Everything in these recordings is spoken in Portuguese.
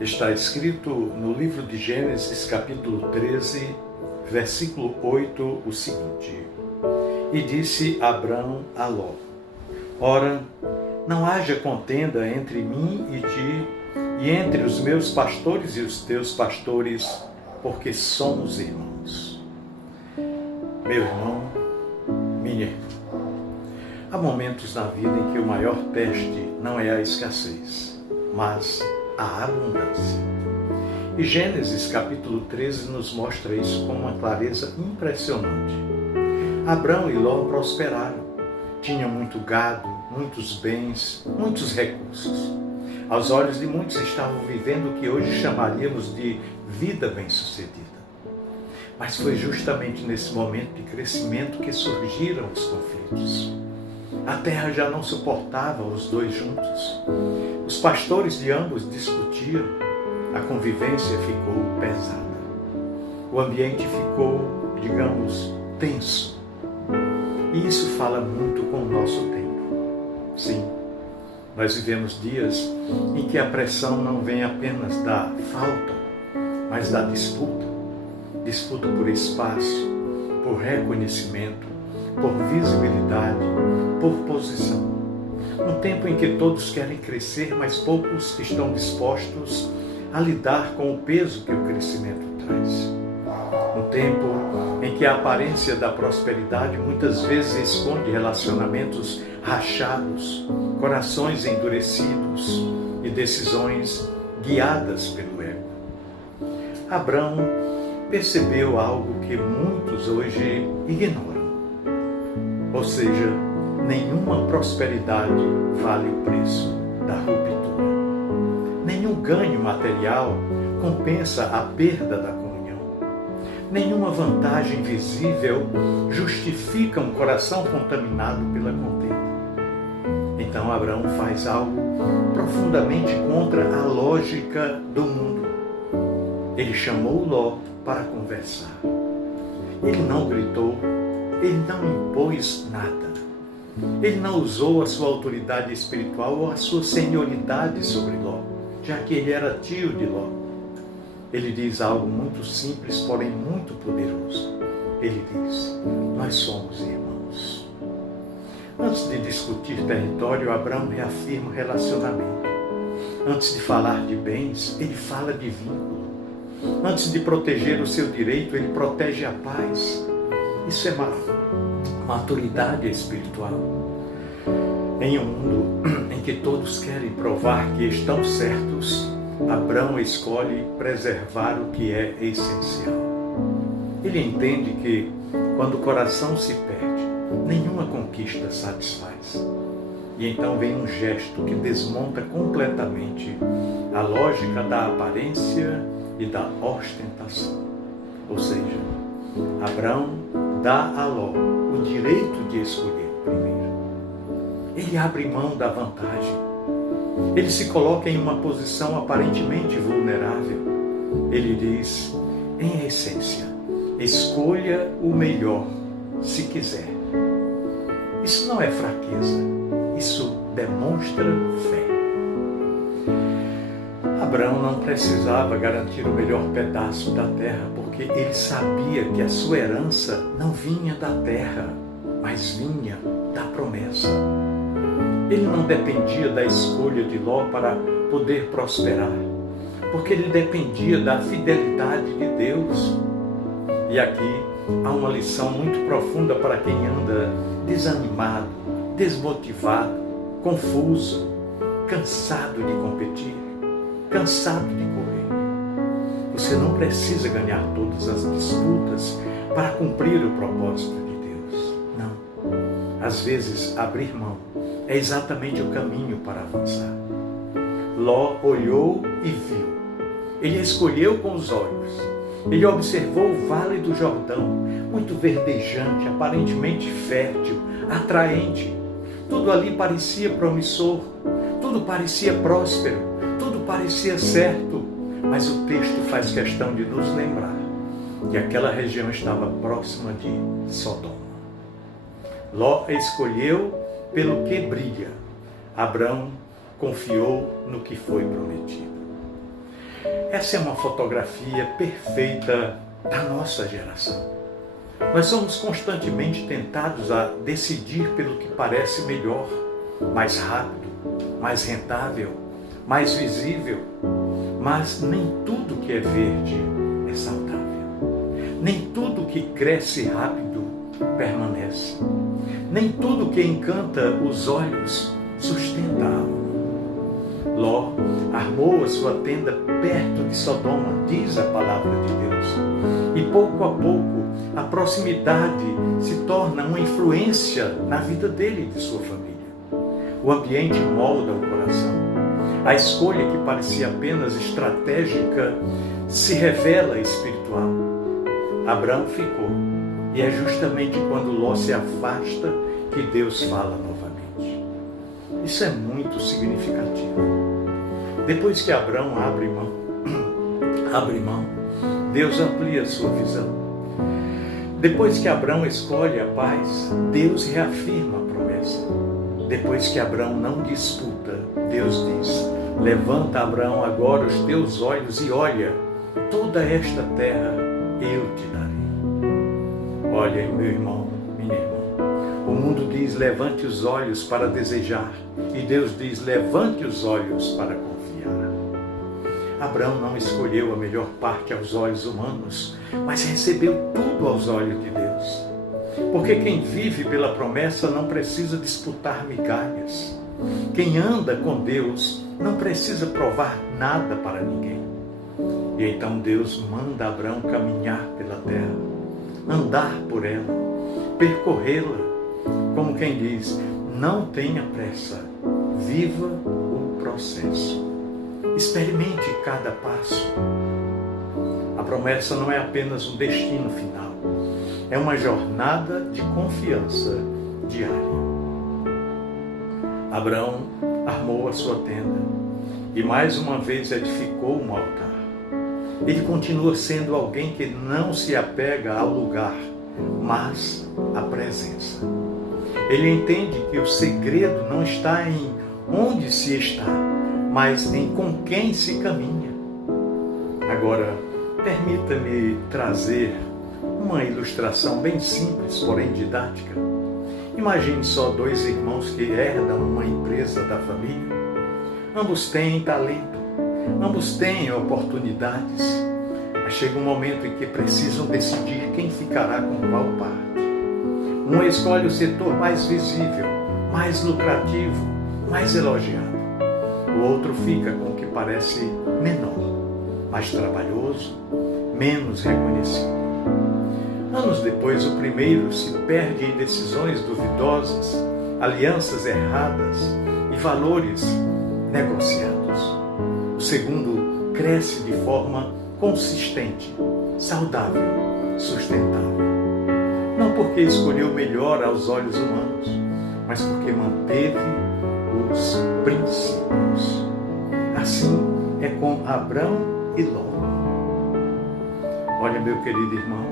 Está escrito no livro de Gênesis, capítulo 13, versículo 8, o seguinte: E disse Abrão a Ló: Ora, não haja contenda entre mim e ti, e entre os meus pastores e os teus pastores, porque somos irmãos. Meu irmão, minha irmã, há momentos na vida em que o maior teste não é a escassez, mas a abundância. E Gênesis capítulo 13 nos mostra isso com uma clareza impressionante. Abrão e Ló prosperaram, tinham muito gado, muitos bens, muitos recursos. Aos olhos de muitos estavam vivendo o que hoje chamaríamos de vida bem-sucedida. Mas foi justamente nesse momento de crescimento que surgiram os conflitos. A terra já não suportava os dois juntos. Os pastores de ambos discutiam. A convivência ficou pesada. O ambiente ficou, digamos, tenso. E isso fala muito com o nosso tempo. Sim, nós vivemos dias em que a pressão não vem apenas da falta, mas da disputa. Disputa por espaço, por reconhecimento, por visibilidade, por posição. Um tempo em que todos querem crescer, mas poucos estão dispostos a lidar com o peso que o crescimento traz. Um tempo em que a aparência da prosperidade muitas vezes esconde relacionamentos rachados, corações endurecidos e decisões guiadas pelo ego. Abrão percebeu algo que muitos hoje ignoram. Ou seja, nenhuma prosperidade vale o preço da ruptura. Nenhum ganho material compensa a perda da comunhão. Nenhuma vantagem visível justifica um coração contaminado pela contenda. Então Abrão faz algo profundamente contra a lógica do mundo. Ele chamou Ló para conversar. Ele não gritou, ele não impôs nada. Ele não usou a sua autoridade espiritual ou a sua senioridade sobre Ló, já que ele era tio de Ló. Ele diz algo muito simples, porém muito poderoso. Ele diz: nós somos irmãos. Antes de discutir território, Abrão reafirma relacionamento. Antes de falar de bens, ele fala de vínculo. Antes de proteger o seu direito, ele protege a paz. Isso é maturidade espiritual. Em um mundo em que todos querem provar que estão certos, Abrão escolhe preservar o que é essencial. Ele entende que, quando o coração se perde, nenhuma conquista satisfaz. E então vem um gesto que desmonta completamente a lógica da aparência e da ostentação. Ou seja, Abrão dá a Ló o direito de escolher primeiro. Ele abre mão da vantagem. Ele se coloca em uma posição aparentemente vulnerável. Ele diz, em essência, escolha o melhor, se quiser. Isso não é fraqueza, isso demonstra fé. Abrão não precisava garantir o melhor pedaço da terra, porque ele sabia que a sua herança não vinha da terra, mas vinha da promessa. Ele não dependia da escolha de Ló para poder prosperar, porque ele dependia da fidelidade de Deus. E aqui há uma lição muito profunda para quem anda desanimado, desmotivado, confuso, cansado de competir, cansado de correr. Você não precisa ganhar todas as disputas para cumprir o propósito de Deus. Não. Às vezes, abrir mão é exatamente o caminho para avançar. Ló olhou e viu. Ele escolheu com os olhos. Ele observou o Vale do Jordão, muito verdejante, aparentemente fértil, atraente. Tudo ali parecia promissor, tudo parecia próspero, tudo parecia certo, mas o texto faz questão de nos lembrar que aquela região estava próxima de Sodoma. Ló escolheu pelo que brilha. Abrão confiou no que foi prometido. Essa é uma fotografia perfeita da nossa geração. Nós somos constantemente tentados a decidir pelo que parece melhor, mais rápido, mais rentável, mais visível. Mas nem tudo que é verde é saudável. Nem tudo que cresce rápido permanece. Nem tudo que encanta os olhos sustenta a alma. Ló armou a sua tenda perto de Sodoma, diz a palavra de Deus. E pouco a pouco, a proximidade se torna uma influência na vida dele e de sua família. O ambiente molda o coração. A escolha que parecia apenas estratégica se revela espiritual. Abraão ficou, e é justamente quando Ló se afasta que Deus fala novamente. Isso é muito significativo. Depois que Abraão abre mão, Deus amplia sua visão. Depois que Abraão escolhe a paz, Deus reafirma a promessa. Depois que Abraão não disputa, Deus diz: levanta, Abraão, agora os teus olhos e olha, toda esta terra eu te darei. Olha, meu irmão, minha irmã, o mundo diz: levante os olhos para desejar, e Deus diz: levante os olhos para confiar. Abraão não escolheu a melhor parte aos olhos humanos, mas recebeu tudo aos olhos de Deus. Porque quem vive pela promessa não precisa disputar migalhas. Quem anda com Deus não precisa provar nada para ninguém. E então Deus manda Abraão caminhar pela terra, andar por ela, percorrê-la, como quem diz: não tenha pressa, viva o processo. Experimente cada passo. A promessa não é apenas um destino final, é uma jornada de confiança diária. Abraão armou a sua tenda e mais uma vez edificou um altar. Ele continua sendo alguém que não se apega ao lugar, mas à presença. Ele entende que o segredo não está em onde se está, mas em com quem se caminha. Agora, permita-me trazer uma ilustração bem simples, porém didática. Imagine só dois irmãos que herdam uma empresa da família. Ambos têm talento, ambos têm oportunidades, mas chega um momento em que precisam decidir quem ficará com qual parte. Um escolhe o setor mais visível, mais lucrativo, mais elogiado. O outro fica com o que parece menor, mais trabalhoso, menos reconhecido. Anos depois, o primeiro se perde em decisões duvidosas, alianças erradas e valores negociados. O segundo cresce de forma consistente, saudável, sustentável. Não porque escolheu melhor aos olhos humanos, mas porque manteve os princípios. Assim é com Abraão e Ló. Olha, meu querido irmão,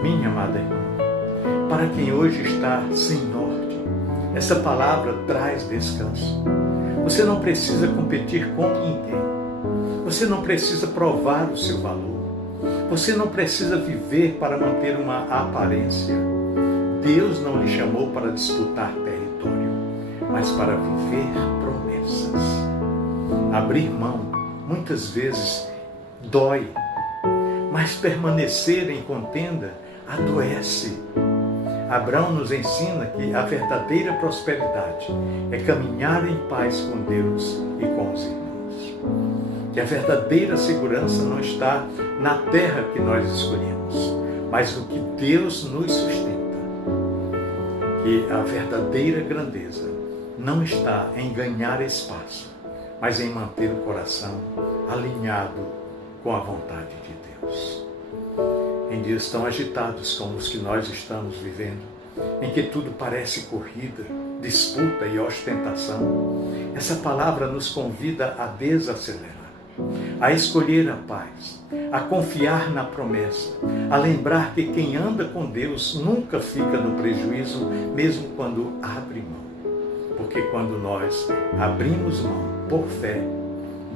minha amada irmã, para quem hoje está sem norte, essa palavra traz descanso. Você não precisa competir com ninguém. Você não precisa provar o seu valor. Você não precisa viver para manter uma aparência. Deus não lhe chamou para disputar território, mas para viver promessas. Abrir mão, muitas vezes, dói, mas permanecer em contenda adoece. Abraão nos ensina que a verdadeira prosperidade é caminhar em paz com Deus e com os irmãos. Que a verdadeira segurança não está na terra que nós escolhemos, mas no que Deus nos sustenta. Que a verdadeira grandeza não está em ganhar espaço, mas em manter o coração alinhado com a vontade de Deus. Em dias tão agitados como os que nós estamos vivendo, em que tudo parece corrida, disputa e ostentação, essa palavra nos convida a desacelerar, a escolher a paz, a confiar na promessa, a lembrar que quem anda com Deus nunca fica no prejuízo, mesmo quando abre mão. Porque quando nós abrimos mão por fé,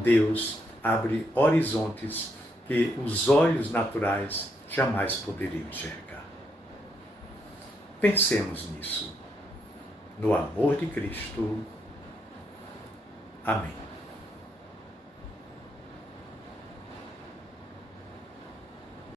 Deus abre horizontes que os olhos naturais jamais poderiam enxergar. Pensemos nisso. No amor de Cristo. Amém.